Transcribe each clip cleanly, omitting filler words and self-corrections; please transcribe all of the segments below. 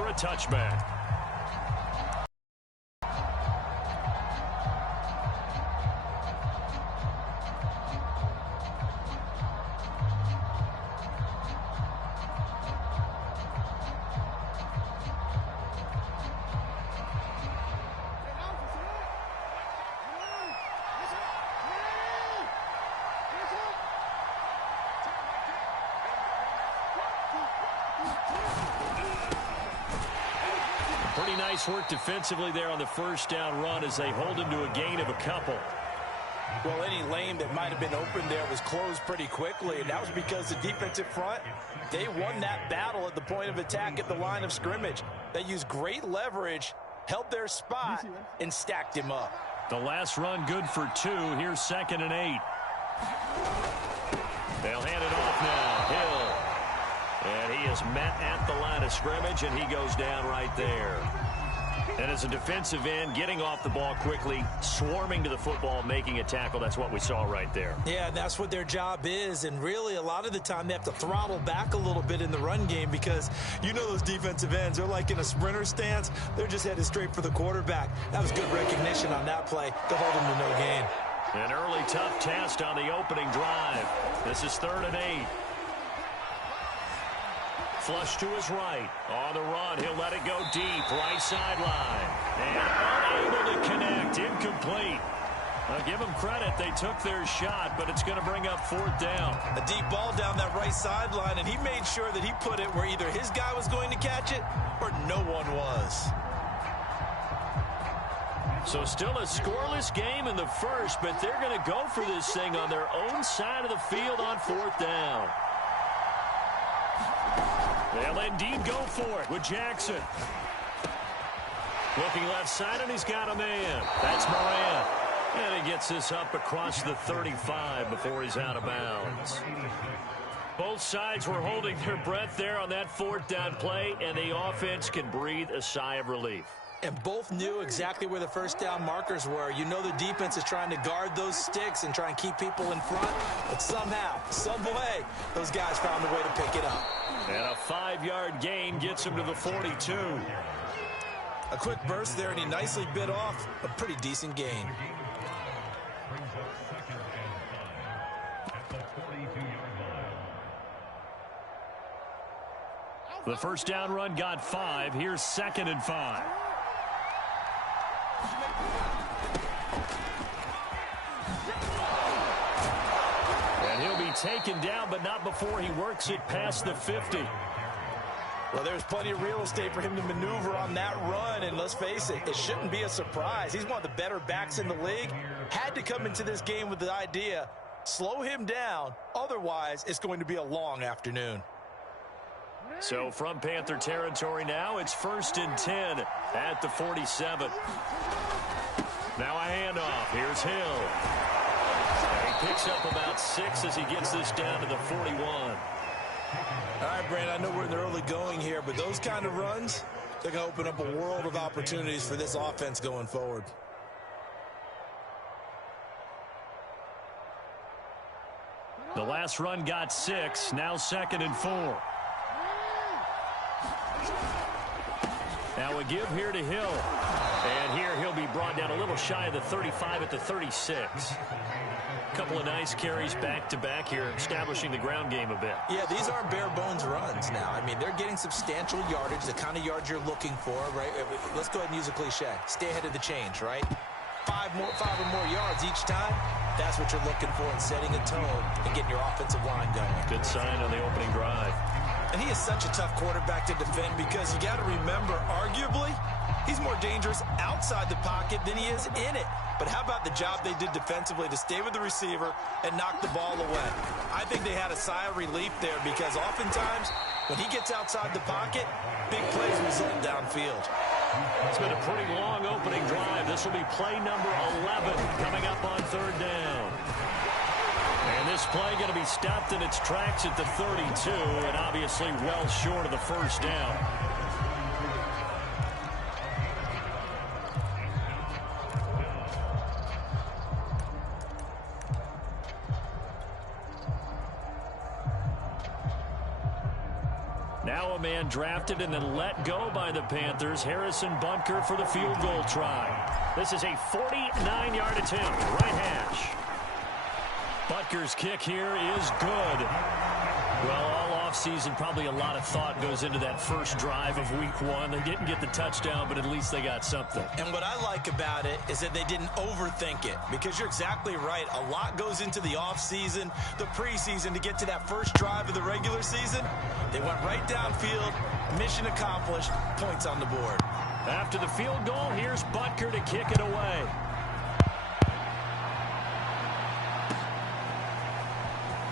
for a touchback. Pretty nice work defensively there on the first down run as they hold him to a gain of a couple. Well, any lane that might have been open there was closed pretty quickly, and that was because the defensive front, they won that battle at the point of attack at the line of scrimmage. They used great leverage, held their spot, and stacked him up. The last run good for 2. Here's 2nd and 8. They'll hand it off now. Hill. And he is met at the line of scrimmage, and he goes down right there. And as a defensive end, getting off the ball quickly, swarming to the football, making a tackle, that's what we saw right there. Yeah, that's what their job is, and really a lot of the time they have to throttle back a little bit in the run game because you know those defensive ends, they're like in a sprinter stance. They're just headed straight for the quarterback. That was good recognition on that play to hold him to no gain. An early tough test on the opening drive. This is 3rd and 8. Flush to his right. On the run, he'll let it go deep. Right sideline. And unable to connect. Incomplete. I'll give them credit. They took their shot, but it's going to bring up 4th down. A deep ball down that right sideline, and he made sure that he put it where either his guy was going to catch it or no one was. So still a scoreless game in the first, but they're going to go for this thing on their own side of the field on 4th down. They'll indeed go for it with Jackson. Looking left side, and he's got a man. That's Moran. And he gets this up across the 35 before he's out of bounds. Both sides were holding their breath there on that 4th down play, and the offense can breathe a sigh of relief. And both knew exactly where the first down markers were. You know the defense is trying to guard those sticks and try and keep people in front. But somehow, some way, those guys found a way to pick it up. And a 5-yard gain gets him to the 42. A quick burst there, and he nicely bit off a pretty decent gain. The first down run got 5. Here's 2nd and 5. And he'll be taken down, but not before he works it past the 50. Well, there's plenty of real estate for him to maneuver on that run, and let's face it, it shouldn't be a surprise. He's one of the better backs in the league. Had to come into this game with the idea, slow him down, otherwise it's going to be a long afternoon. So from Panther territory now, it's 1st and 10 at the 47. Now a handoff. Here's Hill. And he picks up about 6 as he gets this down to the 41. All right, Brandon, I know we're in the early going here, but those kind of runs, they're going to open up a world of opportunities for this offense going forward. The last run got 6. Now 2nd and 4. Now a give here to Hill. And here he'll be brought down a little shy of the 35 at the 36. A couple of nice carries back-to-back here, establishing the ground game a bit. Yeah, these aren't bare-bones runs now. I mean, they're getting substantial yardage, the kind of yards you're looking for, right? Let's go ahead and use a cliche. Stay ahead of the change, right? 5 or more yards each time. That's what you're looking for in setting a tone and getting your offensive line going. Good sign on the opening drive. And he is such a tough quarterback to defend because you got to remember, arguably, he's more dangerous outside the pocket than he is in it. But how about the job they did defensively to stay with the receiver and knock the ball away? I think they had a sigh of relief there because oftentimes when he gets outside the pocket, big plays result downfield. It's been a pretty long opening drive. This will be play number 11 coming up on 3rd down. And this play going to be stopped in its tracks at the 32 and obviously well short of the first down. Now a man drafted and then let go by the Panthers, Harrison Butker, for the field goal try. This is a 49-yard attempt, right hash. Butker's kick here is good. Well, all offseason, probably a lot of thought goes into that first drive of week one. They didn't get the touchdown, but at least they got something. And what I like about it is that they didn't overthink it, because you're exactly right. A lot goes into the offseason, the preseason, to get to that first drive of the regular season. They went right downfield, mission accomplished, points on the board. After the field goal, here's Butker to kick it away.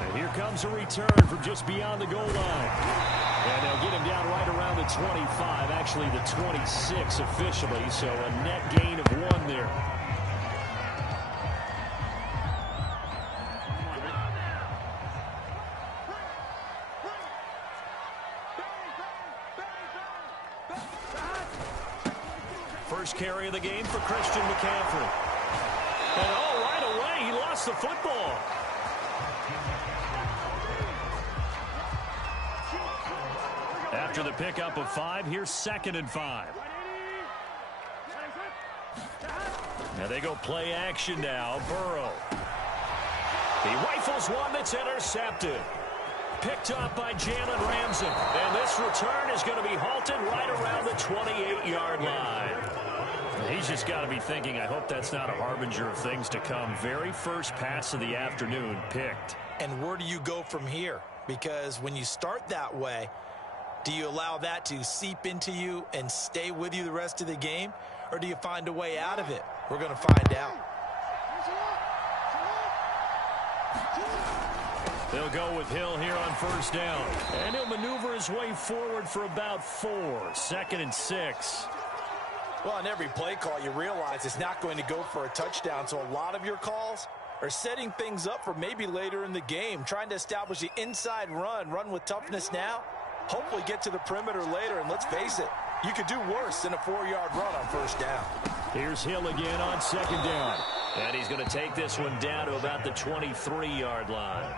And here comes a return from just beyond the goal line. And they'll get him down right around the 25, actually the 26 officially, so a net gain of 1 there. First carry of the game for Christian McCaffrey. And right away, he lost the football. After the pickup of 5, here's 2nd and 5. Now they go play action now. Burrow. He rifles one that's intercepted. Picked up by Jalen Ramsey. And this return is going to be halted right around the 28-yard line. He's just got to be thinking, I hope that's not a harbinger of things to come. Very first pass of the afternoon picked. And where do you go from here? Because when you start that way, do you allow that to seep into you and stay with you the rest of the game? Or do you find a way out of it? We're going to find out. They'll go with Hill here on first down. And he'll maneuver his way forward for about 4. 2nd and 6. Well, on every play call, you realize it's not going to go for a touchdown. So a lot of your calls are setting things up for maybe later in the game, trying to establish the inside run with toughness now, hopefully get to the perimeter later. And let's face it, you could do worse than a 4-yard run on first down. Here's Hill again on 2nd down. And he's going to take this one down to about the 23-yard line.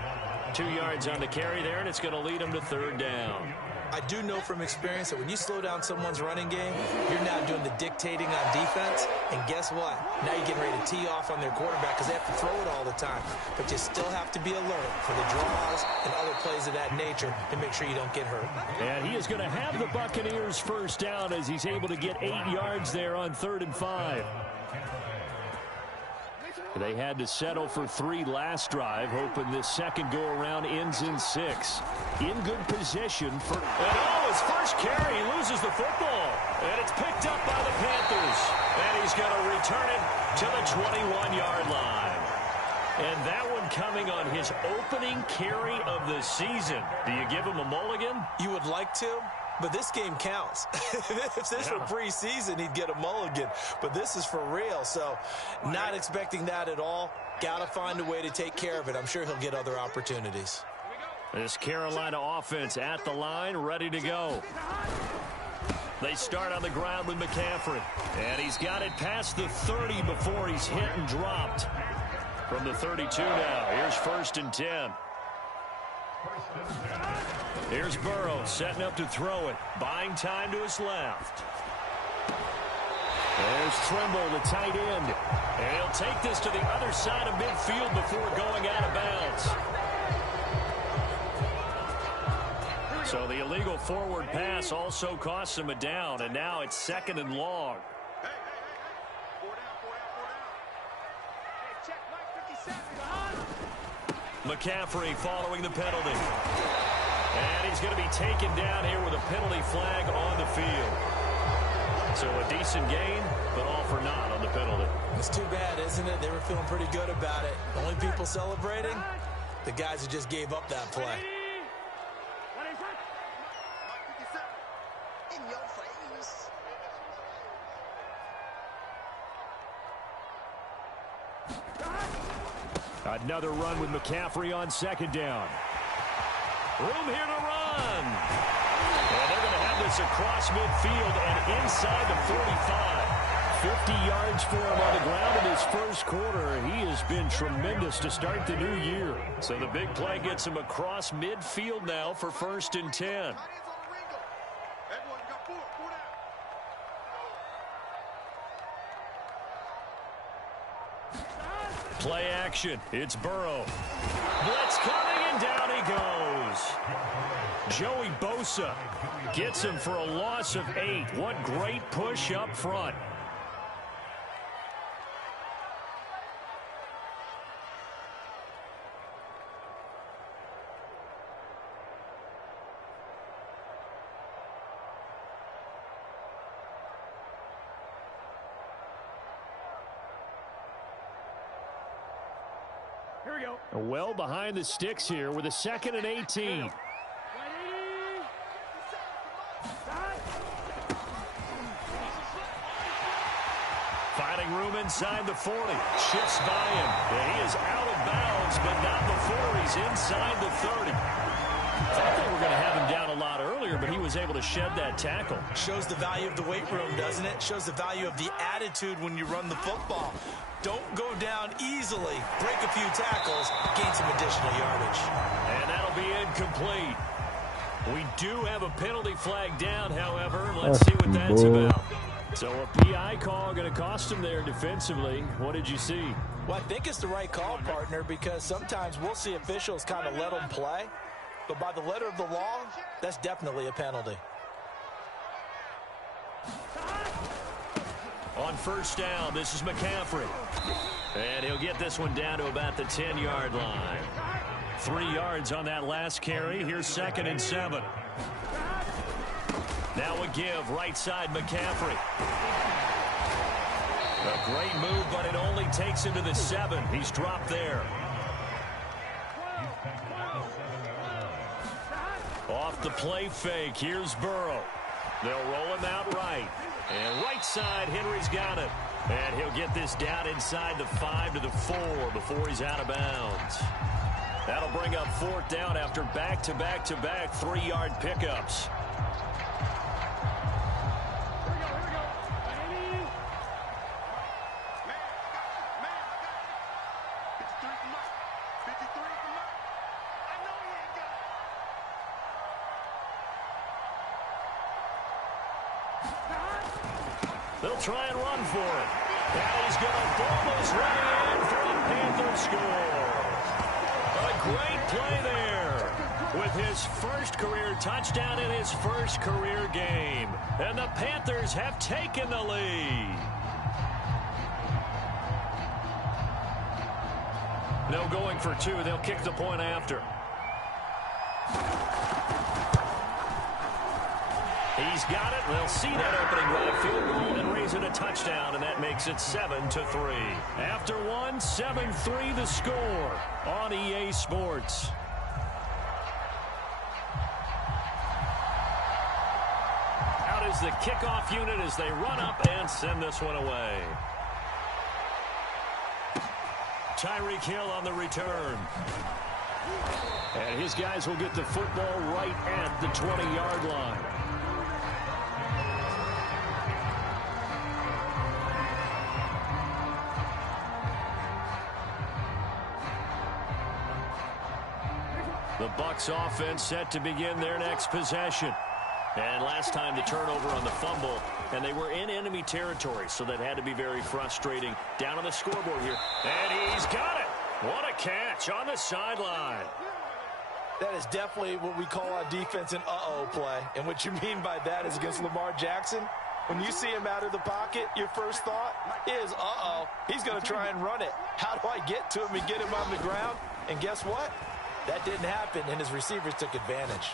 2 yards on the carry there, and it's going to lead him to 3rd down. I do know from experience that when you slow down someone's running game, you're now doing the dictating on defense. And guess what? Now you're getting ready to tee off on their quarterback because they have to throw it all the time. But you still have to be alert for the draws and other plays of that nature to make sure you don't get hurt. And he is going to have the Buccaneers first down as he's able to get 8 yards there on 3rd and 5. They had to settle for 3 last drive, hoping this second go-around ends in 6. In good position for... And his first carry, he loses the football. And it's picked up by the Panthers. And he's going to return it to the 21-yard line. And that one coming on his opening carry of the season. Do you give him a mulligan? You would like to, but this game counts. If this were preseason, he'd get a mulligan. But this is for real, so not expecting that at all. Got to find a way to take care of it. I'm sure he'll get other opportunities. This Carolina offense at the line, ready to go. They start on the ground with McCaffrey. And he's got it past the 30 before he's hit and dropped. From the 32 now, here's 1st and 10. Here's Burrow setting up to throw it. Buying time to his left. There's Trimble, the tight end. And he'll take this to the other side of midfield before going out of bounds. So the illegal forward pass also costs him a down, and now it's 2nd and long. McCaffrey following the penalty. And he's going to be taken down here with a penalty flag on the field. So a decent gain, but all for naught on the penalty. It's too bad, isn't it? They were feeling pretty good about it. The only people celebrating, the guys who just gave up that play. Another run with McCaffrey on 2nd down. Room here to run. And they're going to have this across midfield and inside the 45. 50 yards for him on the ground in his first quarter. He has been tremendous to start the new year. So the big play gets him across midfield now for 1st and 10. Play action. It's Burrow. Blitz coming, and down he goes. Joey Bosa gets him for a loss of 8. What great push up front. Here we go. Well behind the sticks here with a 2nd and 18. Finding room inside the 40. Shifts by him. And he is out of bounds, but not before he's inside the 30. Thought they were going to have him down a lot earlier, but he was able to shed that tackle. Shows the value of the weight room, doesn't it? Shows the value of the attitude when you run the football. Don't go down easily. Break a few tackles. Gain some additional yardage. And that'll be incomplete. We do have a penalty flag down, however. Let's see what that's about. So a PI call going to cost him there defensively. What did you see? Well, I think it's the right call, partner, because sometimes we'll see officials kind of let them play. But by the letter of the law, that's definitely a penalty. On first down, this is McCaffrey. And he'll get this one down to about the 10-yard line. 3 yards on that last carry. Here's 2nd and 7. Now a give, right side McCaffrey. A great move, but it only takes him to the 7. He's dropped there. Off the play fake, here's Burrow. They'll roll him out right. And right side, Henry's got it. And he'll get this down inside the 5 to the 4 before he's out of bounds. That'll bring up 4th down after back-to-back-to-back 3-yard pickups. They'll try and run for it. Now he's going to ball this way in for a Panther score. A great play there with his first career touchdown in his first career game. And the Panthers have taken the lead. No going for 2. They'll kick the point after. He's got it. They'll see that opening right field goal and raise it a touchdown, and that makes it 7-3. After one, 7-3 the score on EA Sports. Out is the kickoff unit as they run up and send this one away. Tyreek Hill on the return. And his guys will get the football right at the 20-yard line. The Bucs offense set to begin their next possession. And last time the turnover on the fumble, and they were in enemy territory, so that had to be very frustrating. Down on the scoreboard here, and he's got it. What a catch on the sideline. That is definitely what we call on defense an uh-oh play. And what you mean by that is against Lamar Jackson, when you see him out of the pocket, your first thought is, uh-oh, he's going to try and run it. How do I get to him and get him on the ground? And guess what? That didn't happen, and his receivers took advantage.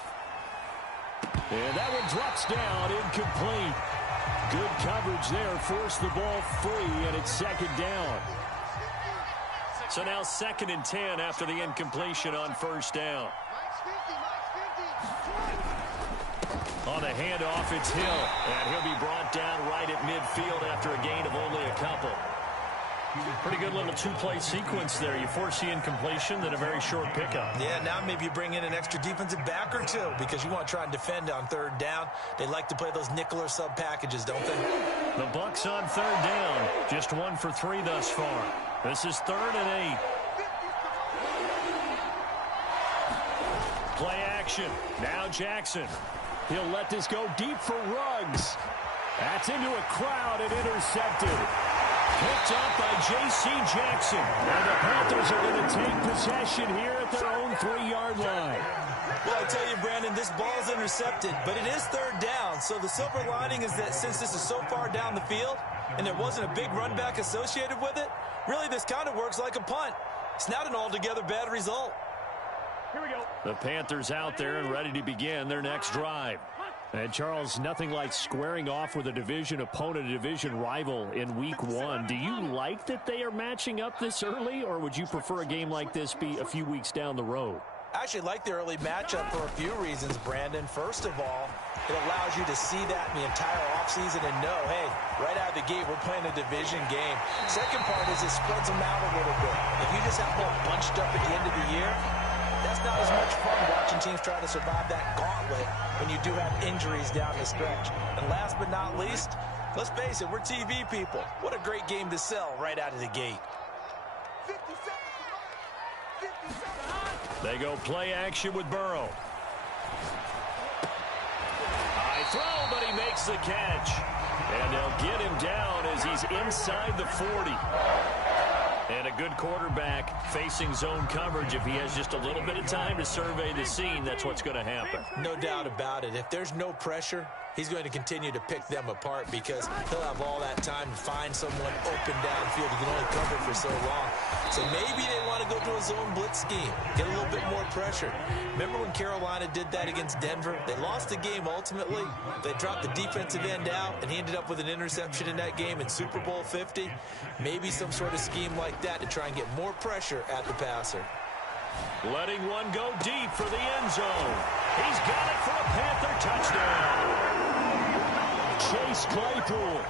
And that one drops down, incomplete. Good coverage there, forced the ball free, and it's 2nd down. So now 2nd and 10 after the incompletion on first down. On the handoff, it's Hill, and he'll be brought down right at midfield after a gain of only a couple. Pretty good little two-play sequence there. You force the incompletion, then a very short pickup. Yeah, now maybe you bring in an extra defensive back or two because you want to try and defend on 3rd down. They like to play those nickel or sub packages, don't they? The Bucs on 3rd down. Just 1 for 3 thus far. This is 3rd and 8. Play action. Now Jackson. He'll let this go deep for Ruggs. That's into a crowd and intercepted. Picked up by J.C. Jackson. And the Panthers are going to take possession here at their own 3-yard line. Well, I tell you, Brandon, this ball's intercepted, but it is third down. So the silver lining is that since this is so far down the field and there wasn't a big run back associated with it, really this kind of works like a punt. It's not an altogether bad result. Here we go. The Panthers out there and ready to begin their next drive. And, Charles, nothing like squaring off with a division opponent, a division rival in Week 1. Do you like that they are matching up this early, or would you prefer a game like this be a few weeks down the road? I actually like the early matchup for a few reasons, Brandon. First of all, it allows you to see that in the entire offseason and know, hey, right out of the gate, we're playing a division game. Second part is it spreads them out a little bit. If you just have them all bunched up at the end of the year, that's not as much fun watching teams try to survive that gauntlet when you do have injuries down the stretch. And last but not least, let's face it, we're TV people. What a great game to sell right out of the gate. They go play action with Burrow. High throw, but he makes the catch. And they'll get him down as he's inside the 40. And a good quarterback facing zone coverage. If he has just a little bit of time to survey the scene, that's what's going to happen. No doubt about it. If there's no pressure, he's going to continue to pick them apart because he'll have all that time to find someone open downfield. He can only cover for so long. So maybe they want to go to a zone blitz scheme, get a little bit more pressure. Remember when Carolina did that against Denver? They lost the game ultimately. They dropped the defensive end out, and he ended up with an interception in that game in Super Bowl 50. Maybe some sort of scheme like that to try and get more pressure at the passer. Letting one go deep for the end zone. He's got it for a Panther touchdown. Chase Claypool,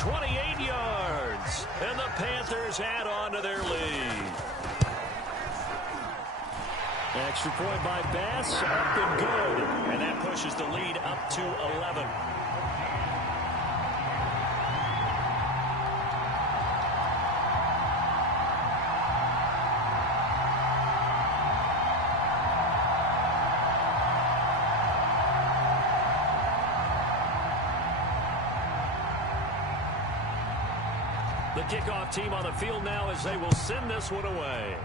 28 yards. And the Panthers add on to their lead. Extra point by Bass, up and good. And that pushes the lead up to 11. The kickoff team on the field now as they will send this one away.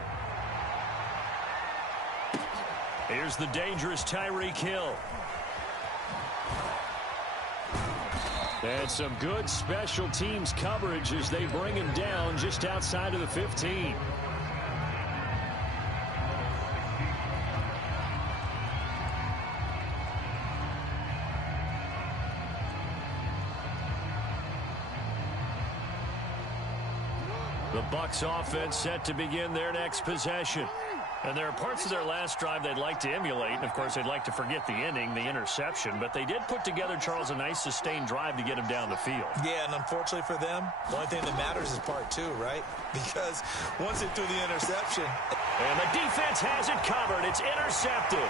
Here's the dangerous Tyreek Hill. And some good special teams coverage as they bring him down just outside of the 15. The Bucs offense set to begin their next possession. And there are parts of their last drive they'd like to emulate. And, of course, they'd like to forget the inning, the interception. But they did put together, Charles, a nice sustained drive to get him down the field. Yeah, and unfortunately for them, the only thing that matters is part two, right? Because once they threw the interception. And the defense has it covered. It's intercepted.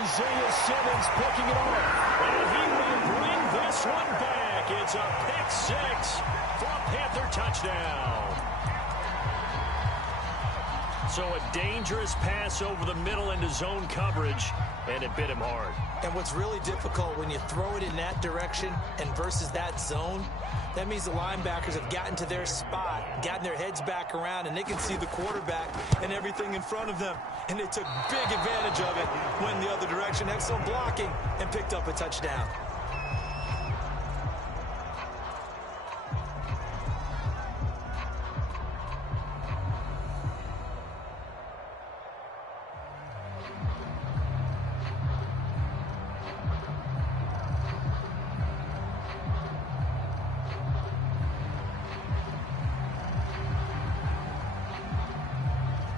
Isaiah Simmons picking it off. And he will bring this one back. It's a pick six for a Panther touchdown. So a dangerous pass over the middle into zone coverage, and it bit him hard. And what's really difficult when you throw it in that direction and versus that zone, that means the linebackers have gotten to their spot, gotten their heads back around, and they can see the quarterback and everything in front of them. And they took big advantage of it, went the other direction, excellent blocking, and picked up a touchdown.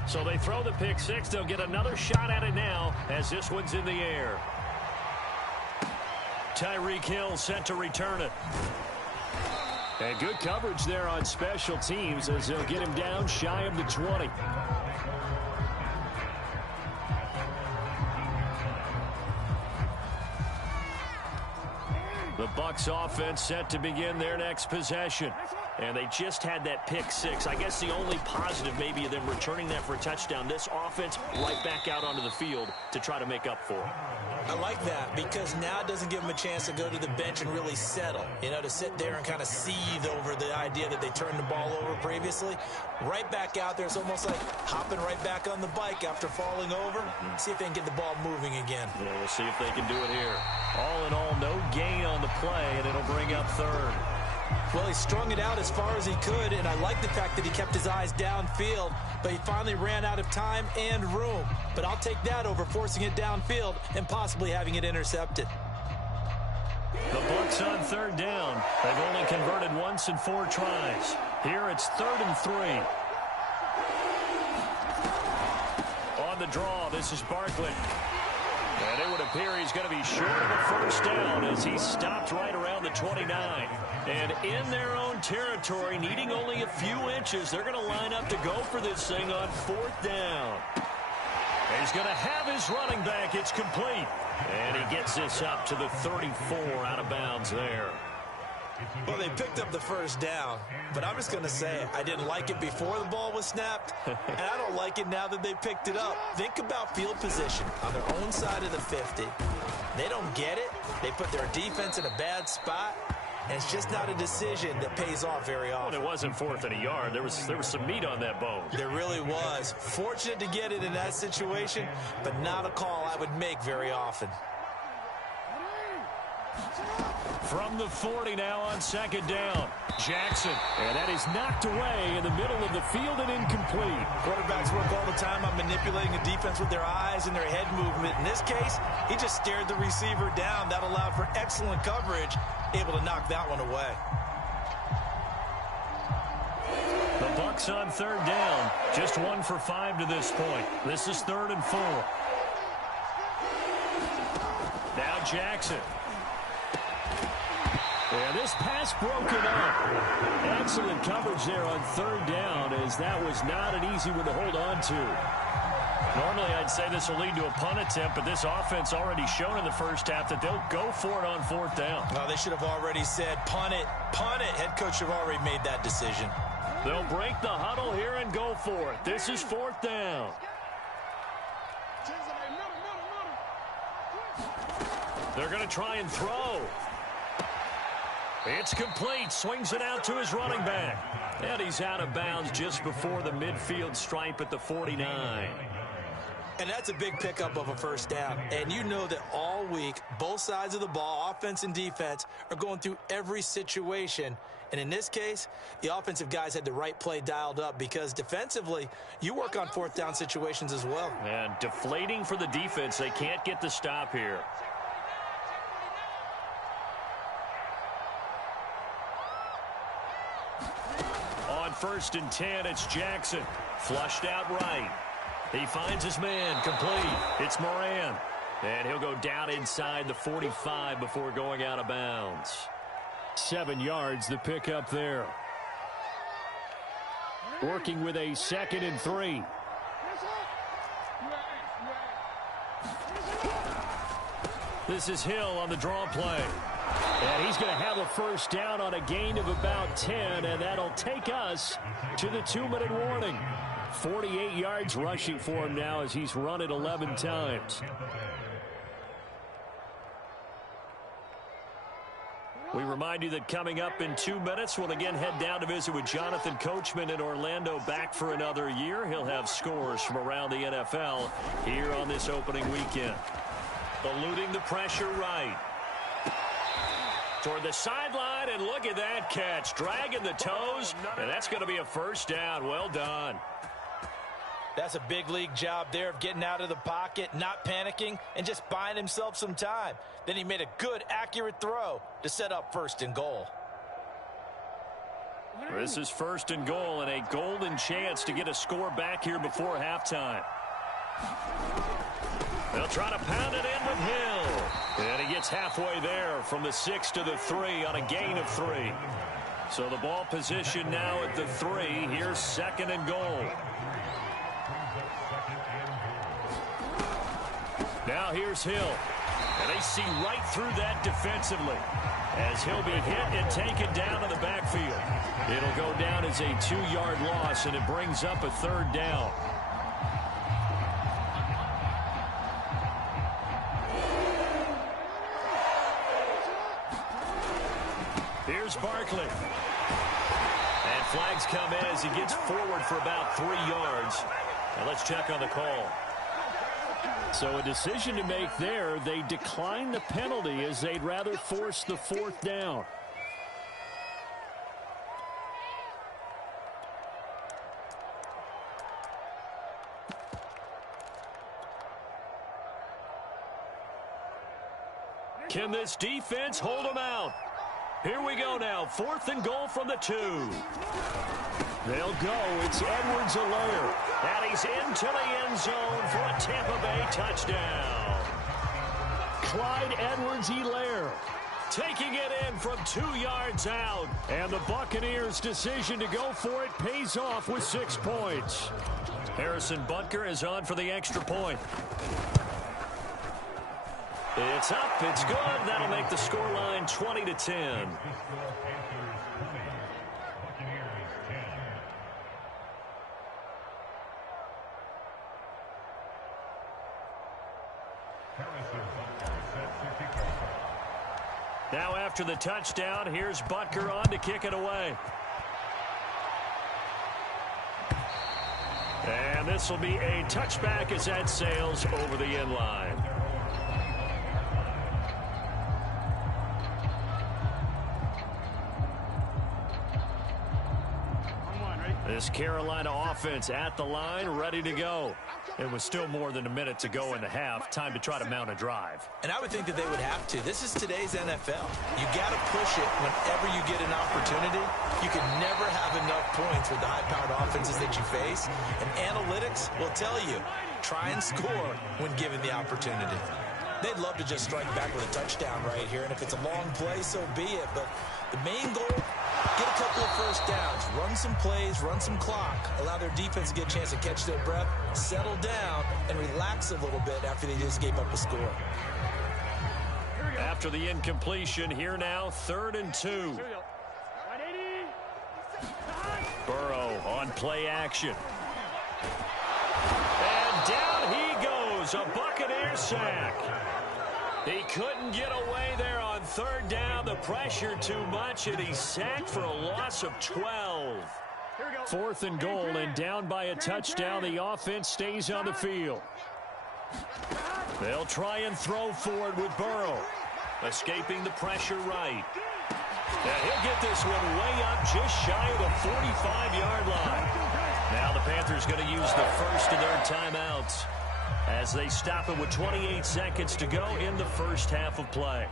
So they throw the pick six. They'll get another shot at it now as this one's in the air. Tyreek Hill set to return it. And good coverage there on special teams as they'll get him down shy of the 20. The The Bucs offense set to begin their next possession. And they just had that pick six. I guess the only positive maybe of them returning that for a touchdown. This offense right back out onto the field to try to make up for it. I like that because now it doesn't give them a chance to go to the bench and really settle. You know, to sit there and kind of seethe over the idea that they turned the ball over previously. Right back out there. It's almost like hopping right back on the bike after falling over. See if they can get the ball moving again. Yeah, we'll see if they can do it here. All in all, no gain on the play, and it'll bring up third. Well, he strung it out as far as he could, and I like the fact that he kept his eyes downfield, but he finally ran out of time and room. But I'll take that over forcing it downfield and possibly having it intercepted. The Bucs on third down. They've only converted once in 4 tries. Here it's 3rd and 3. On the draw, this is Barkley. And it would appear he's going to be short of a first down as he stopped right around the 29. And in their own territory, needing only a few inches, they're going to line up to go for this thing on 4th down. And he's going to have his running back. It's complete. And he gets this up to the 34 out of bounds there. Well, they picked up the first down, but I'm just going to say I didn't like it before the ball was snapped, and I don't like it now that they picked it up. Think about field position on their own side of the 50. They don't get it. They put their defense in a bad spot, and it's just not a decision that pays off very often. Well, it wasn't 4th and a yard. There was some meat on that bone. There really was. Fortunate to get it in that situation, but not a call I would make very often. From the 40 now on 2nd down. Jackson. And that is knocked away in the middle of the field and incomplete. Quarterbacks work all the time on manipulating the defense with their eyes and their head movement. In this case, he just stared the receiver down. That allowed for excellent coverage, able to knock that one away. The Bucs on 3rd down. Just 1 for 5 to this point. This is 3rd and 4. Now Jackson. And this pass broken up. Excellent coverage there on 3rd down, as that was not an easy one to hold on to. Normally I'd say this will lead to a punt attempt, but this offense already shown in the first half that they'll go for it on 4th down. Well, they should have already said punt it, punt it. Head coach should have already made that decision. They'll break the huddle here and go for it. This is 4th down. They're going to try and throw. It's complete. Swings it out to his running back. And he's out of bounds just before the midfield stripe at the 49. And that's a big pickup of a first down. And you know that all week, both sides of the ball, offense and defense, are going through every situation. And in this case, the offensive guys had the right play dialed up because defensively, you work on 4th down situations as well. And deflating for the defense. They can't get the stop here. On 1st and 10, it's Jackson. Flushed out right. He finds his man. Complete. It's Moran. And he'll go down inside the 45 before going out of bounds. 7 yards, the pickup there. Working with a 2nd and 3. This is Hill on the draw play. And he's going to have a first down on a gain of about 10, and that'll take us to the 2-minute warning. 48 yards rushing for him now as he's run it 11 times. We remind you that coming up in 2 minutes, we'll again head down to visit with Jonathan Coachman in Orlando, back for another year. He'll have scores from around the NFL here on this opening weekend. Eluding the pressure right. Toward the sideline, and look at that catch. Dragging the toes, and that's going to be a first down. Well done. That's a big league job there of getting out of the pocket, not panicking, and just buying himself some time. Then he made a good, accurate throw to set up 1st and goal. This is 1st and goal, and a golden chance to get a score back here before halftime. They'll try to pound it in with Hill. And he gets halfway there from the 6 to the 3 on a gain of 3. So the ball position now at the 3. Here's 2nd and goal. Now here's Hill. And they see right through that defensively as he'll be hit and taken down in the backfield. It'll go down as a 2-yard loss, and it brings up a 3rd down. Here's Barkley. And flags come in as he gets forward for about 3 yards. Now let's check on the call. So a decision to make there. They decline the penalty as they'd rather force the 4th down. Can this defense hold them out? Here we go now. 4th and goal from the 2. They'll go. It's Edwards-Helaire. And he's into the end zone for a Tampa Bay touchdown. Clyde Edwards-Helaire taking it in from 2 yards out. And the Buccaneers' decision to go for it pays off with 6 points. Harrison Butker is on for the extra point. It's up. It's good. That'll make the scoreline 20-10. Now after the touchdown, here's Butker on to kick it away. And this will be a touchback as that sails over the end line. This Carolina offense at the line, ready to go. It was still more than a minute to go in the half. Time to try to mount a drive. And I would think that they would have to. This is today's NFL. You got to push it whenever you get an opportunity. You can never have enough points with the high-powered offenses that you face. And analytics will tell you, try and score when given the opportunity. They'd love to just strike back with a touchdown right here. And if it's a long play, so be it. But the main goal, get a couple of first downs, run some plays, run some clock, allow their defense to get a chance to catch their breath, settle down, and relax a little bit after they just gave up a score. After the incompletion, here now, 3rd and 2. Burrow on play action. And down he goes, a Buccaneer sack. He couldn't get away there on 3rd down. The pressure too much, and he's sacked for a loss of 12. 4th and goal, and down by a touchdown. The offense stays on the field. They'll try and throw forward with Burrow. Escaping the pressure right. Now he'll get this one way up just shy of the 45-yard line. Now the Panthers going to use the first of their timeouts as they stop it with 28 seconds to go in the first half of play.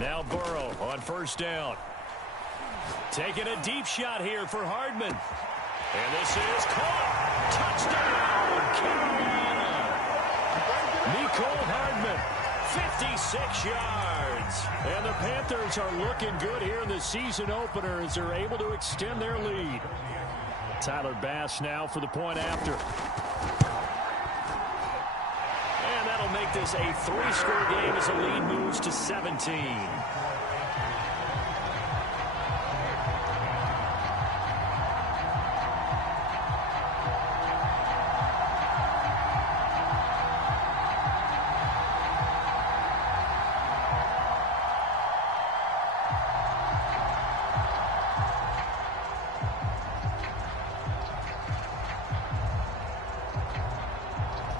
Now Burrow on 1st down. Taking a deep shot here for Hardman. And this is caught. Touchdown, Carolina. Mecole Hardman, 56 yards. And the Panthers are looking good here in the season opener as they're able to extend their lead. Tyler Bass now for the point after. And that'll make this a 3-score game as the lead moves to 17.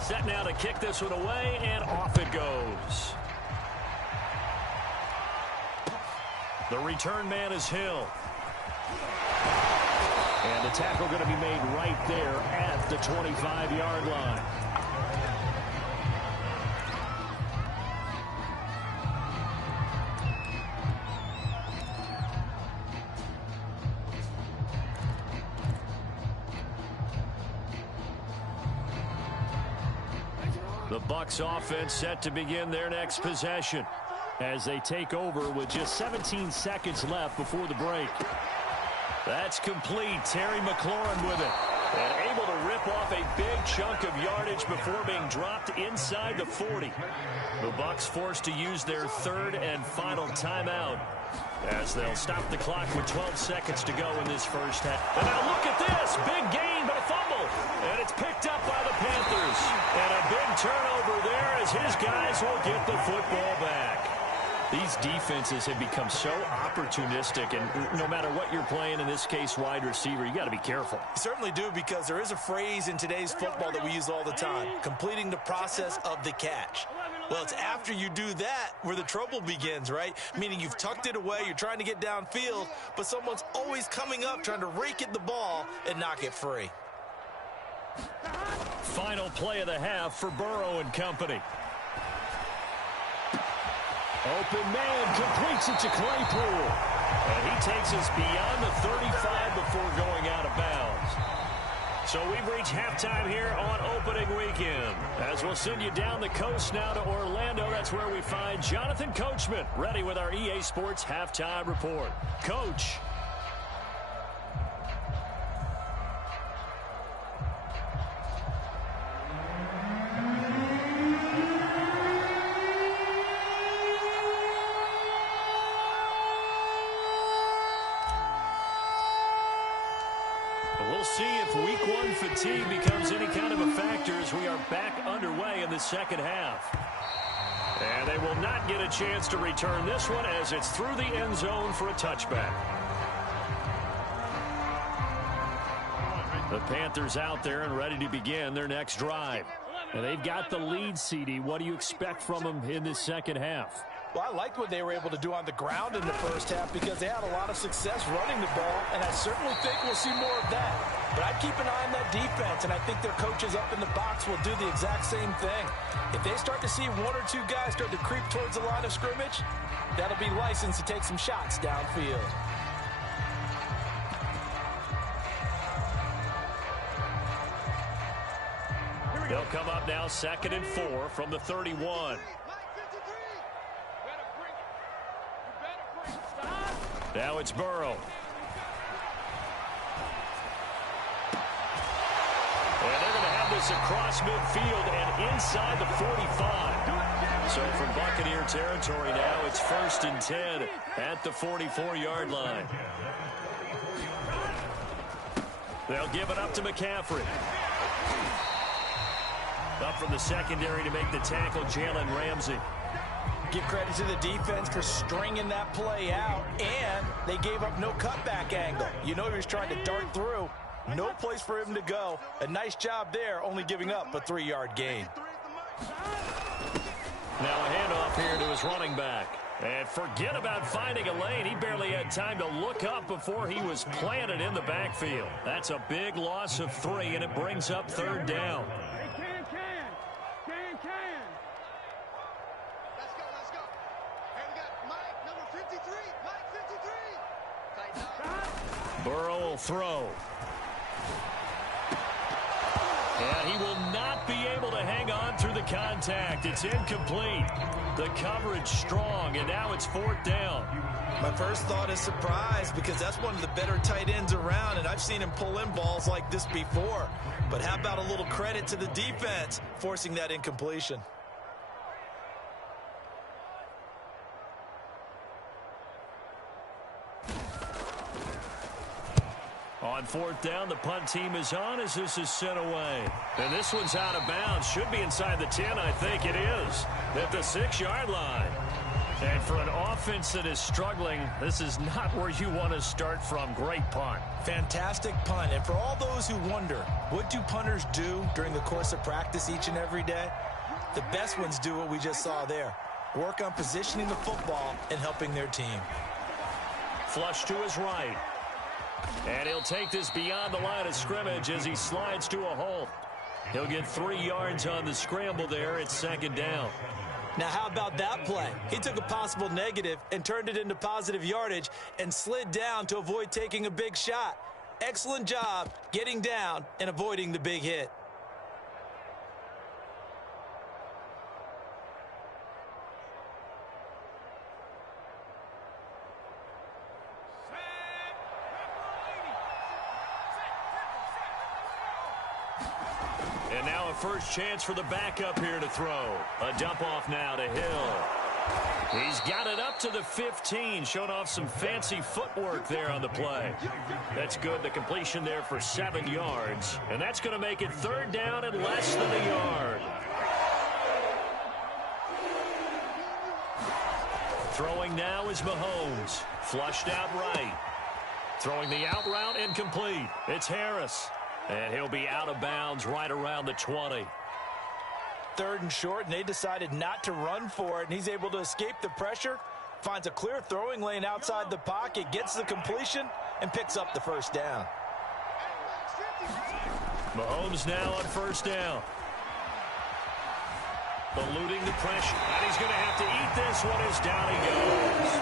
Set now to kick this one away, and off it goes. The return man is Hill. And the tackle going to be made right there at the 25-yard line. The Bucs offense set to begin their next possession as they take over with just 17 seconds left before the break. That's complete. Terry McLaurin with it. And able to rip off a big chunk of yardage before being dropped inside the 40. The Bucs forced to use their third and final timeout as they'll stop the clock with 12 seconds to go in this first half. And now look at this. Big gain, but a fumble. And it's picked up by the Panthers. And a big turnover there as his guys will get the football back. These defenses have become so opportunistic, and no matter what you're playing, in this case wide receiver, you got to be careful. You certainly do, because there is a phrase in today's football that we use all the time: completing the process of the catch. Well, it's after you do that where the trouble begins, right? Meaning you've tucked it away, you're trying to get downfield, but someone's always coming up trying to rake at the ball and knock it free. Final play of the half for Burrow and company. Open man completes it to Claypool. And he takes us beyond the 35 before going out of bounds. So we've reached halftime here on opening weekend. As we'll send you down the coast now to Orlando, that's where we find Jonathan Coachman, ready with our EA Sports halftime report. Coach. We'll see if week one fatigue becomes any kind of a factor as we are back underway in the second half. And they will not get a chance to return this one as it's through the end zone for a touchback. The Panthers out there and ready to begin their next drive. And they've got the lead, CD. What do you expect from them in this second half? Well, I liked what they were able to do on the ground in the first half because they had a lot of success running the ball, and I certainly think we'll see more of that. But I'd keep an eye on that defense, and I think their coaches up in the box will do the exact same thing. If they start to see one or two guys start to creep towards the line of scrimmage, that'll be license to take some shots downfield. They'll come up now 2nd and 4 from the 31. Now it's Burrow. And they're going to have this across midfield and inside the 45. So from Buccaneer territory now, it's 1st and 10 at the 44-yard line. They'll give it up to McCaffrey. Up from the secondary to make the tackle, Jalen Ramsey. Give credit to the defense for stringing that play out, and they gave up no cutback angle. You know he was trying to dart through. No place for him to go. A nice job there, only giving up a 3-yard gain. Now a handoff here to his running back. And forget about finding a lane. He barely had time to look up before he was planted in the backfield. That's a big loss of 3, and it brings up 3rd down. Burrow will throw. And he will not be able to hang on through the contact. It's incomplete. The coverage strong, and now it's 4th down. My first thought is surprise because that's one of the better tight ends around, and I've seen him pull in balls like this before. But how about a little credit to the defense forcing that incompletion? On 4th down, the punt team is on as this is sent away. And this one's out of bounds. Should be inside the 10, I think it is. At the 6-yard line. And for an offense that is struggling, this is not where you want to start from. Great punt. Fantastic punt. And for all those who wonder, what do punters do during the course of practice each and every day? The best ones do what we just saw there. Work on positioning the football and helping their team. Flush to his right. And he'll take this beyond the line of scrimmage as he slides to a halt. He'll get 3 yards on the scramble there. It's 2nd down. Now, how about that play? He took a possible negative and turned it into positive yardage and slid down to avoid taking a big shot. Excellent job getting down and avoiding the big hit. And now a first chance for the backup here to throw. A dump off now to Hill. He's got it up to the 15, showing off some fancy footwork there on the play. That's good. The completion there for 7 yards. And that's going to make it 3rd down and less than a yard. Throwing now is Mahomes. Flushed out right. Throwing the out route incomplete. It's Harris. And he'll be out of bounds right around the 20. 3rd and short, and they decided not to run for it, and he's able to escape the pressure, finds a clear throwing lane outside the pocket, gets the completion, and picks up the first down. Mahomes now on 1st down. Eluding the pressure, and he's going to have to eat this one as down he goes.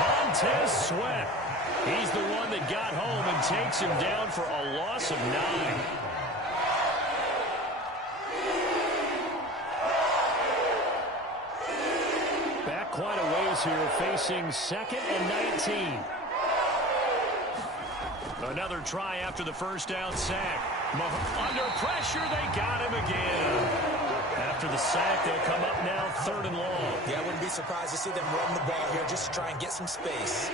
Montez Sweat. He's the one that got home and takes him down for a loss of 9. Back quite a ways here, facing 2nd and 19. Another try after the first down sack. Under pressure, they got him again. After the sack, they'll come up now 3rd and long. Yeah, I wouldn't be surprised to see them run the ball here just to try and get some space.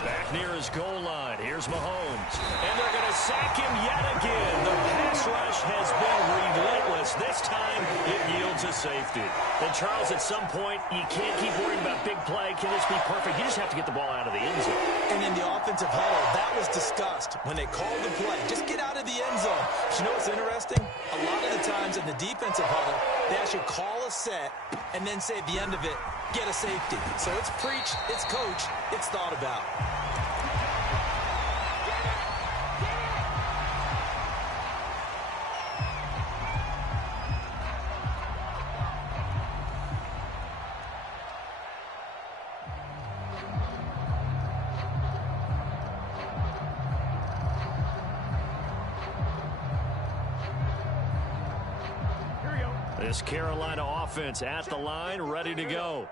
Back near his goal line. Here's Mahomes. And they're going to sack him yet again. The pass rush has been relentless. This time, it yields a safety. And, Charles, at some point, you can't keep worrying about big play. Can this be perfect? You just have to get the ball out of the end zone. And in the offensive huddle, that was discussed when they called the play. Just get out of the end zone. But you know what's interesting? A lot of the times in the defensive huddle, they actually call a set and then say at the end of it, get a safety. So it's preached, it's coached, it's thought about. This Carolina offense at the line, ready to go.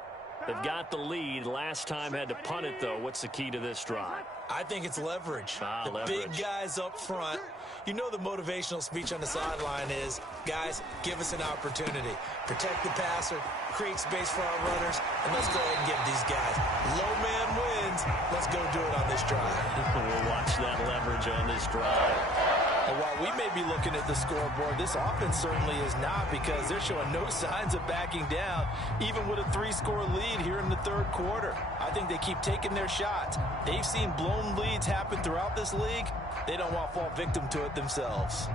They've got the lead. Last time had to punt it, though. What's the key to this drive? I think it's leverage. The leverage. Big guys up front. You know the motivational speech on the sideline is, guys, give us an opportunity. Protect the passer, create space for our runners, and let's go ahead and give these guys. Low man wins. Let's go do it on this drive. We'll watch that leverage on this drive. And while we may be looking at the scoreboard, this offense certainly is not, because they're showing no signs of backing down, even with a 3-score lead here in the 3rd quarter. I think they keep taking their shots. They've seen blown leads happen throughout this league. They don't want to fall victim to it themselves.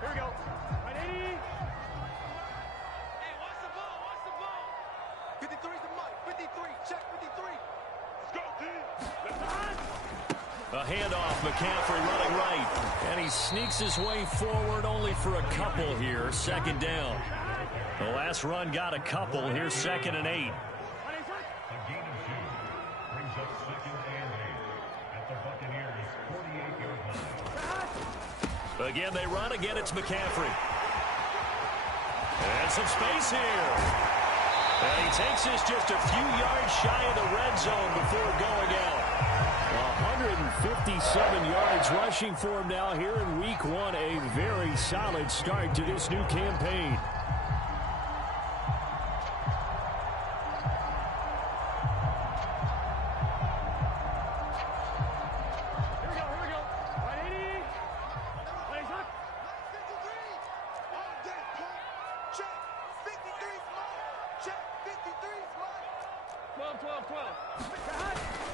Here we go. Right, 80. Hey, watch the ball. Watch the ball. 53's the mic. 53. Check 53. Let's go, team. Let's run. A handoff, McCaffrey running right. And he sneaks his way forward only for a couple here. 2nd down. The last run got a couple. Here's 2nd and 8. Again, they run. Again, it's McCaffrey. And some space here. And he takes this just a few yards shy of the red zone before going out. 157 yards rushing for him now here in week 1. A very solid start to this new campaign.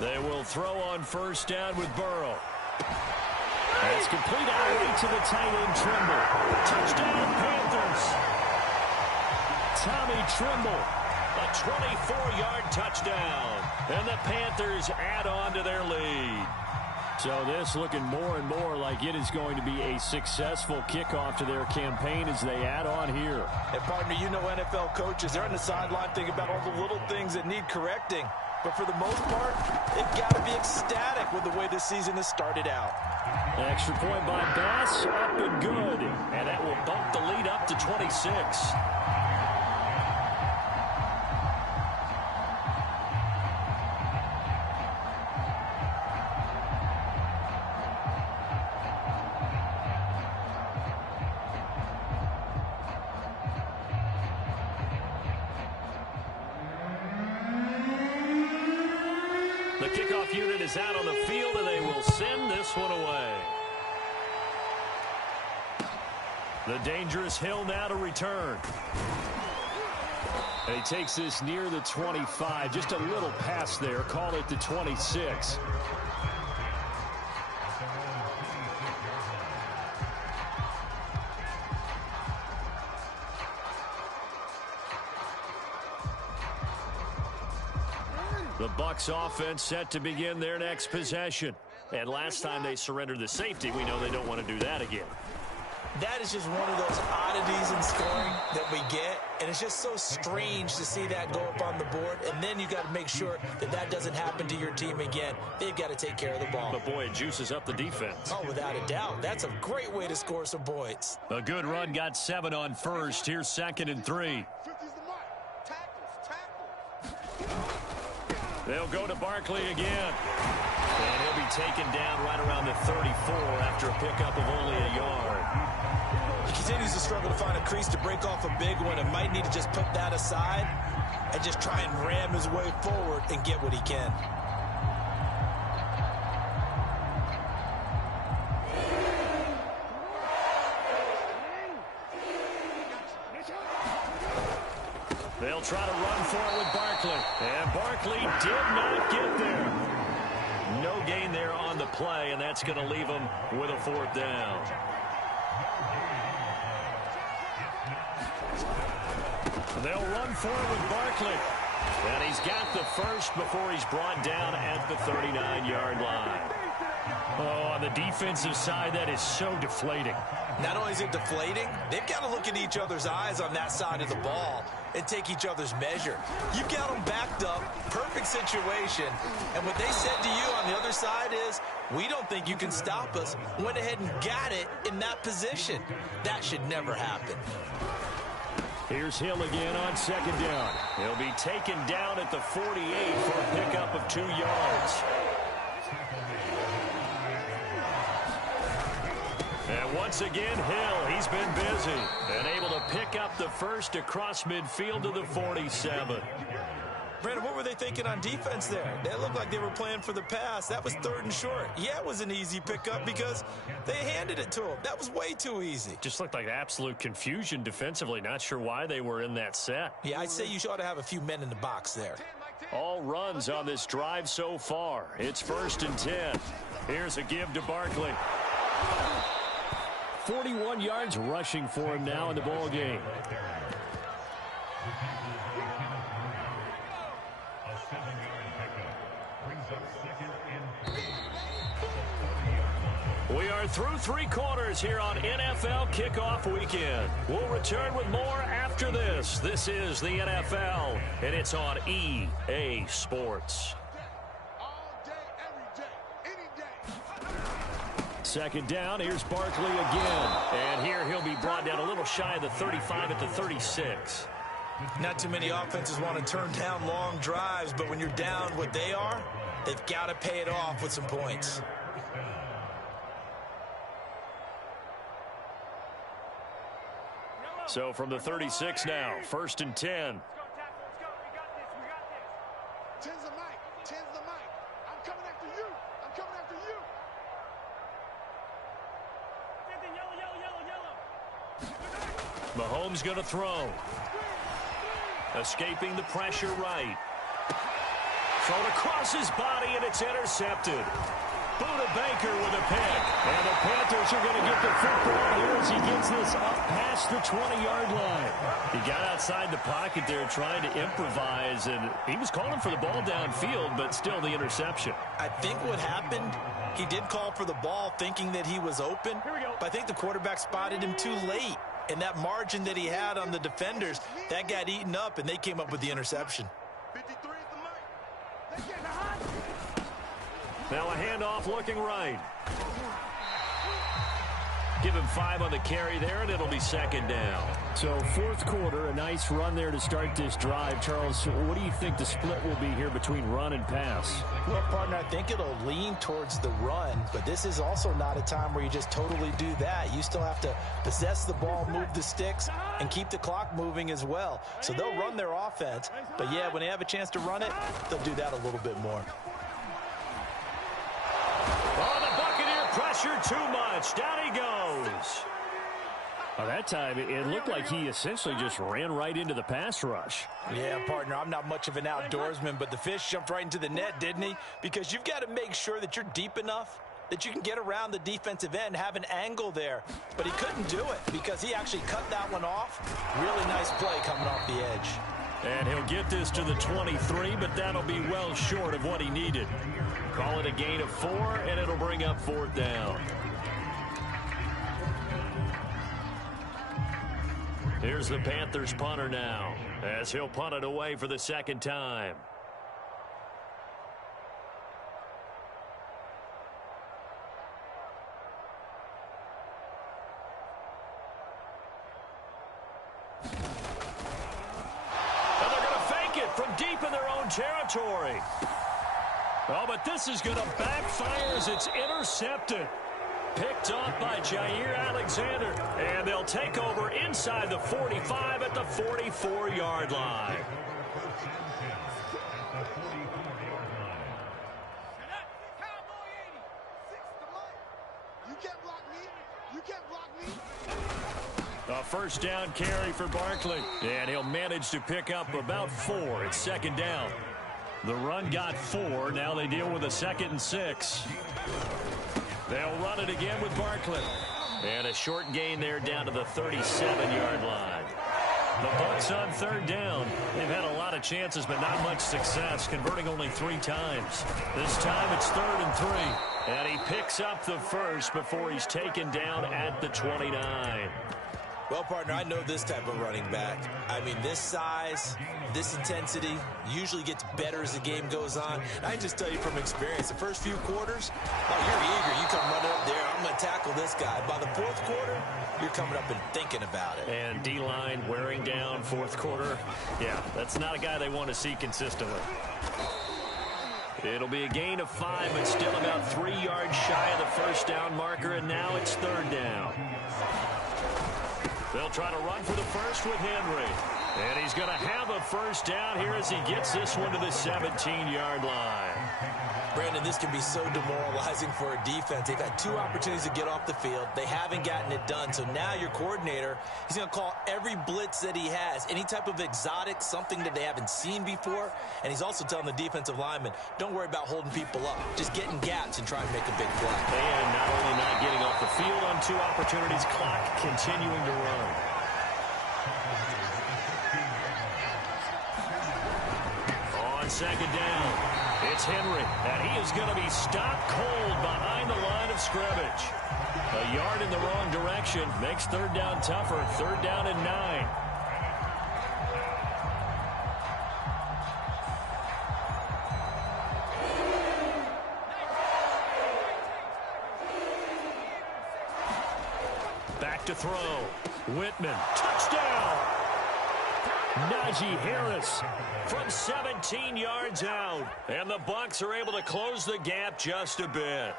They will throw on 1st down with Burrow. That's complete outright to the tight end, Trimble. Touchdown, Panthers. Tommy Trimble, a 24-yard touchdown. And the Panthers add on to their lead. So this looking more and more like it is going to be a successful kickoff to their campaign as they add on here. And partner, you know NFL coaches, they're on the sideline thinking about all the little things that need correcting. But for the most part, they've got to be ecstatic with the way this season has started out. Extra point by Bass, up and good. And that will bump the lead up to 26. is out on the field, and they will send this one away. The dangerous Hill now to return. And he takes this near the 25. Just a little pass there. Call it the 26. The Bucs offense set to begin their next possession. And last time they surrendered the safety, we know they don't want to do that again. That is just one of those oddities in scoring that we get, and it's just so strange to see that go up on the board, and then you got to make sure that that doesn't happen to your team again. They've got to take care of the ball. But boy, it juices up the defense. Oh, without a doubt. That's a great way to score some points. A good run got 7 on first. Here's 2nd and 3. They'll go to Barkley again. And he'll be taken down right around the 34 after a pickup of only a yard. He continues to struggle to find a crease to break off a big one and might need to just put that aside and just try and ram his way forward and get what he can. They'll try to run for it with Barkley. And Barkley did not get there. No gain there on the play, and that's going to leave him with a 4th down. They'll run for it with Barkley. And he's got the first before he's brought down at the 39-yard line. Oh, on the defensive side, that is so deflating. Not only is it deflating, they've got to look in each other's eyes on that side of the ball and take each other's measure. You've got them backed up, perfect situation, and what they said to you on the other side is, we don't think you can stop us. Went ahead and got it in that position. That should never happen. Here's Hill again on 2nd down. He'll be taken down at the 48 for a pickup of 2 yards. And once again, Hill, he's been busy and able to pick up the first across midfield to the 47. Brandon, what were they thinking on defense there? They looked like they were playing for the pass. That was 3rd and short. Yeah, it was an easy pickup because they handed it to him. That was way too easy. Just looked like absolute confusion defensively. Not sure why they were in that set. Yeah, I'd say you ought to have a few men in the box there. All runs on this drive so far. It's 1st and 10. Here's a give to Barkley. 41 yards rushing for him now in the ball game. We are through 3 quarters here on NFL Kickoff Weekend. We'll return with more after this. This is the NFL, and it's on EA Sports. All day, every day, any day. 2nd down, here's Barkley again. And here he'll be brought down a little shy of the 35 at the 36. Not too many offenses want to turn down long drives, but when you're down what they are, they've got to pay it off with some points. So from the 36 now, 1st and 10. Let's go, tackle. Let's go. We got this. We got this. 10's the mic. 10's the mic. I'm coming after you. I'm coming after you. Yellow. Mahomes going to throw. Escaping the pressure right. Thrown across his body, and it's intercepted. Buda Baker with a pick. And the Panthers are going to get the football here as he gets this up past the 20-yard line. He got outside the pocket there trying to improvise, and he was calling for the ball downfield, but still the interception. I think what happened, he did call for the ball thinking that he was open, but I think the quarterback spotted him too late. And that margin that he had on the defenders, that got eaten up, and they came up with the interception. 53 is the mic. They getting hot. Now a handoff looking right. Give him 5 on the carry there, and it'll be 2nd down. So 4th quarter, a nice run there to start this drive. Charles, what do you think the split will be here between run and pass? Well, partner, I think it'll lean towards the run, but this is also not a time where you just totally do that. You still have to possess the ball, move the sticks, and keep the clock moving as well. So they'll run their offense, but yeah, when they have a chance to run it, they'll do that a little bit more. pressure too much. Down he goes. Well, that time, it looked like he essentially just ran right into the pass rush. Yeah, partner, I'm not much of an outdoorsman, but the fish jumped right into the net, didn't he? Because you've got to make sure that you're deep enough that you can get around the defensive end, have an angle there. But he couldn't do it because he actually cut that one off. Really nice play coming off the edge. And he'll get this to the 23, but that'll be well short of what he needed. Call it a gain of 4, and it'll bring up 4th down. Here's the Panthers punter now, as he'll punt it away for the 2nd time. And they're going to fake it from deep in their own territory. Oh, but this is going to backfire as it's intercepted. Picked off by Jair Alexander, and they'll take over inside the 45 at the 44-yard line. You can't block me. You can't block me. A 1st down carry for Barkley, and he'll manage to pick up about 4. It's 2nd down. The run got 4. Now they deal with a 2nd and 6. They'll run it again with Barkley. And a short gain there down to the 37-yard line. The Bucs on 3rd down. They've had a lot of chances, but not much success, converting only 3 times. This time it's 3rd and 3. And he picks up the 1st before he's taken down at the 29. Well, partner, I know this type of running back. I mean, this size, this intensity usually gets better as the game goes on. And I just tell you from experience, the first few quarters, oh, you're eager. You come running up there, I'm going to tackle this guy. By the 4th quarter, you're coming up and thinking about it. And D-line wearing down 4th quarter. Yeah, that's not a guy they want to see consistently. It'll be a gain of 5, but still about 3 yards shy of the 1st down marker, and now it's 3rd down. They'll try to run for the 1st with Henry. And he's going to have a 1st down here as he gets this one to the 17-yard line. Brandon, this can be so demoralizing for a defense. They've had 2 opportunities to get off the field. They haven't gotten it done. So now your coordinator, he's going to call every blitz that he has, any type of exotic, something that they haven't seen before. And he's also telling the defensive lineman, don't worry about holding people up. Just get in gaps and try and make a big play. And not only not getting off the field on 2 opportunities, clock continuing to run. On 2nd down. It's Henry, and he is going to be stopped cold behind the line of scrimmage. A yard in the wrong direction makes 3rd down tougher. 3rd down and 9. Back to throw. Whitman, touchdown! Najee Harris from 17 yards out. And the Bucs are able to close the gap just a bit.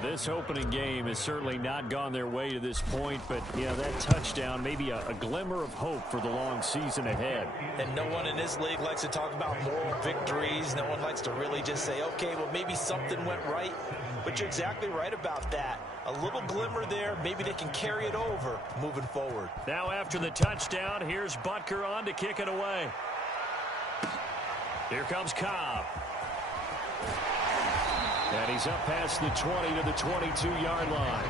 This opening game has certainly not gone their way to this point, but yeah, that touchdown may be a glimmer of hope for the long season ahead. And no one in this league likes to talk about moral victories. No one likes to really just say, okay, well, maybe something went right. But you're exactly right about that. A little glimmer there. Maybe they can carry it over moving forward. Now after the touchdown, here's Butker on to kick it away. Here comes Cobb. And he's up past the 20 to the 22-yard line.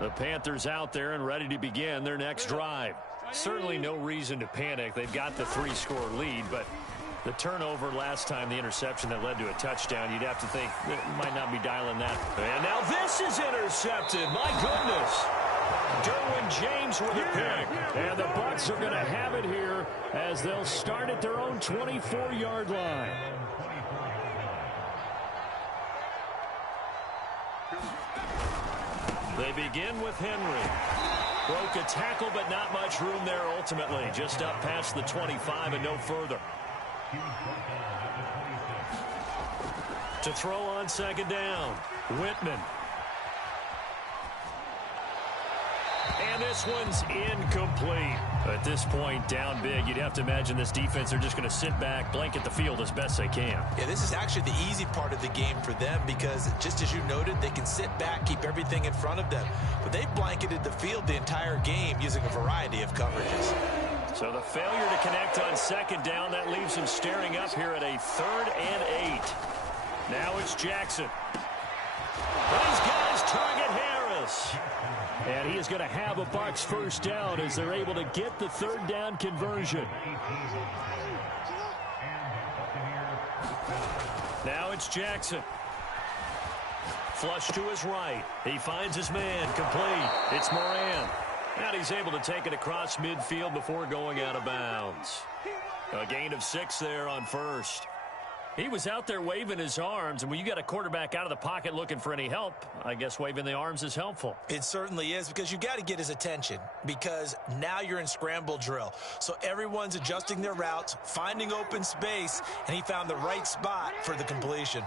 The Panthers out there and ready to begin their next drive. Certainly no reason to panic. They've got the 3-score lead, but the turnover last time, the interception that led to a touchdown, you'd have to think they might not be dialing that. And now this is intercepted. My goodness. Derwin James with a pick. And the Bucs are going to have it here as they'll start at their own 24-yard line. They begin with Henry. Broke a tackle, but not much room there ultimately. Just up past the 25 and no further. To throw on 2nd down. Whitman. this one's incomplete. At this point, down big, you'd have to imagine this defense are just going to sit back, blanket the field as best they can. Yeah, this is actually the easy part of the game for them because, just as you noted, they can sit back, keep everything in front of them. But they've blanketed the field the entire game using a variety of coverages. So the failure to connect on second down, that leaves them staring up here at a 3rd and 8. Now it's Jackson. These guys target Harris. And he is going to have a Bucs first down as they're able to get the 3rd down conversion. Now it's Jackson. Flush to his right. He finds his man. Complete. It's Moran. And he's able to take it across midfield before going out of bounds. A gain of 6 there on first. He was out there waving his arms, and when you got a quarterback out of the pocket looking for any help, I guess waving the arms is helpful. It certainly is, because you got to get his attention, because now you're in scramble drill. So everyone's adjusting their routes, finding open space, and he found the right spot for the completion.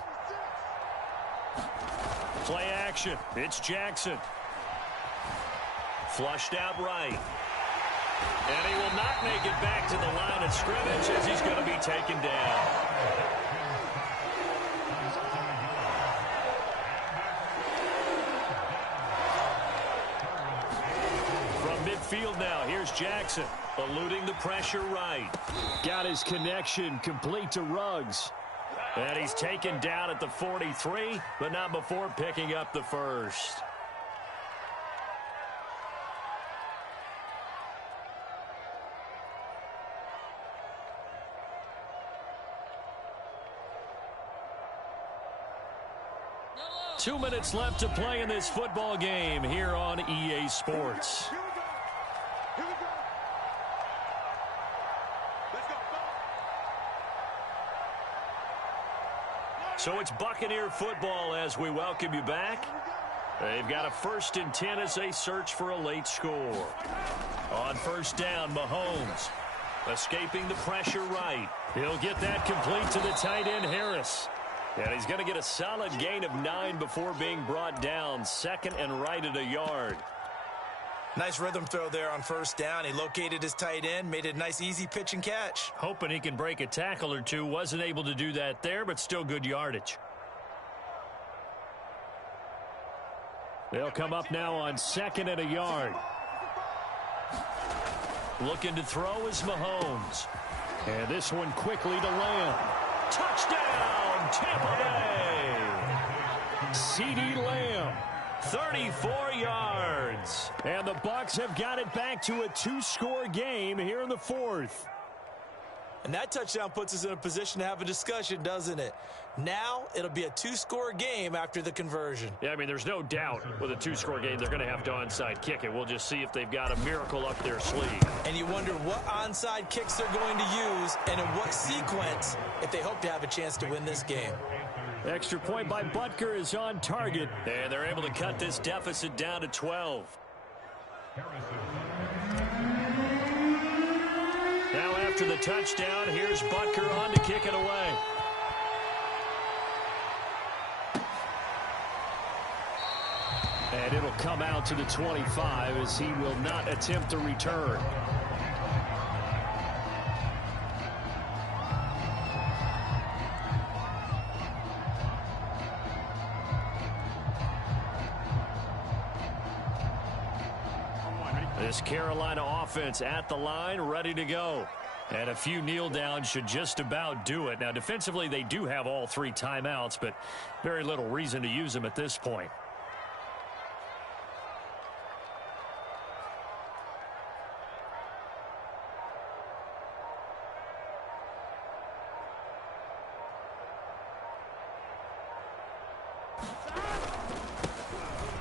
Play action. It's Jackson. Flushed out right. And he will not make it back to the line of scrimmage as he's going to be taken down. From midfield now, here's Jackson, eluding the pressure right. Got his connection complete to Ruggs. And he's taken down at the 43, but not before picking up the first. Two minutes left to play in this football game here on EA Sports. Here we go. Let's go. So it's Buccaneer football as we welcome you back. They've got a 1st and 10 as they search for a late score. On first down, Mahomes escaping the pressure right. He'll get that complete to the tight end, Harris. And he's going to get a solid gain of 9 before being brought down. 2nd and right at a yard. Nice rhythm throw there on first down. He located his tight end, made it a nice easy pitch and catch. Hoping he can break a tackle or two. Wasn't able to do that there, but still good yardage. They'll come up now on 2nd and a yard. Looking to throw is Mahomes. And this one quickly to Lamb. Touchdown, Tampa Bay. CeeDee Lamb, 34 yards. And the Bucs have got it back to a 2-score game here in the 4th. And that touchdown puts us in a position to have a discussion, doesn't it? Now it'll be a 2-score game after the conversion. Yeah, I mean, there's no doubt with a 2-score game they're going to have to onside kick it. We'll just see if they've got a miracle up their sleeve. And you wonder what onside kicks they're going to use and in what sequence if they hope to have a chance to win this game. Extra point by Butker is on target. And they're able to cut this deficit down to 12. Now after the touchdown, here's Butker on to kick it away. And it'll come out to the 25 as he will not attempt to return. This Carolina offense at the line, ready to go. And a few kneel downs should just about do it. Now, defensively, they do have all 3 timeouts, but very little reason to use them at this point.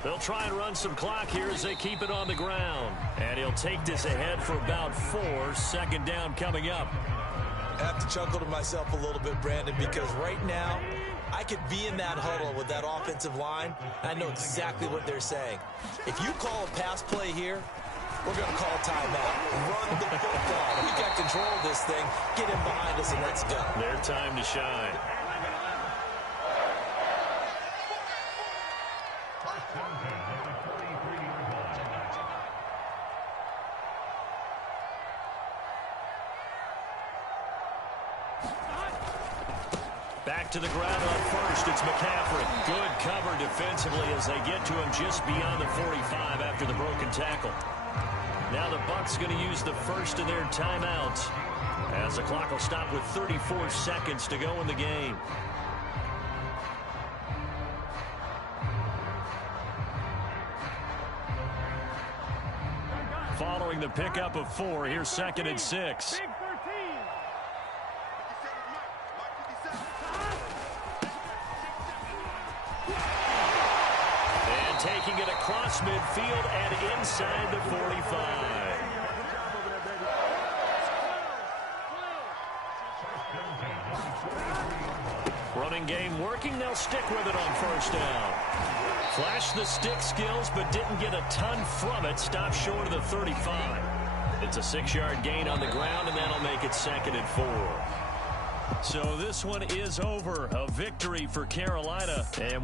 They'll try and run some clock here as they keep it on the ground. And he'll take this ahead for about 4. 2nd down coming up. I have to chuckle to myself a little bit, Brandon, because right now I could be in that huddle with that offensive line. I know exactly what they're saying. If you call a pass play here, we're going to call a timeout. Run the football. We got control of this thing. Get in behind us and let's go. Their time to shine. Back to the ground on first. It's McCaffrey. Good cover defensively as they get to him just beyond the 45 after the broken tackle. Now the Bucs going to use the first of their timeouts as the clock will stop with 34 seconds to go in the game. Following the pickup of 4, here's 2nd and 6. And taking it across midfield and inside the 45. Running game working. They'll stick with it on first down. Flashed the stick skills, but didn't get a ton from it. Stopped short of the 35. It's a 6-yard gain on the ground, and that'll make it 2nd and 4. So this one is over. A victory for Carolina. And with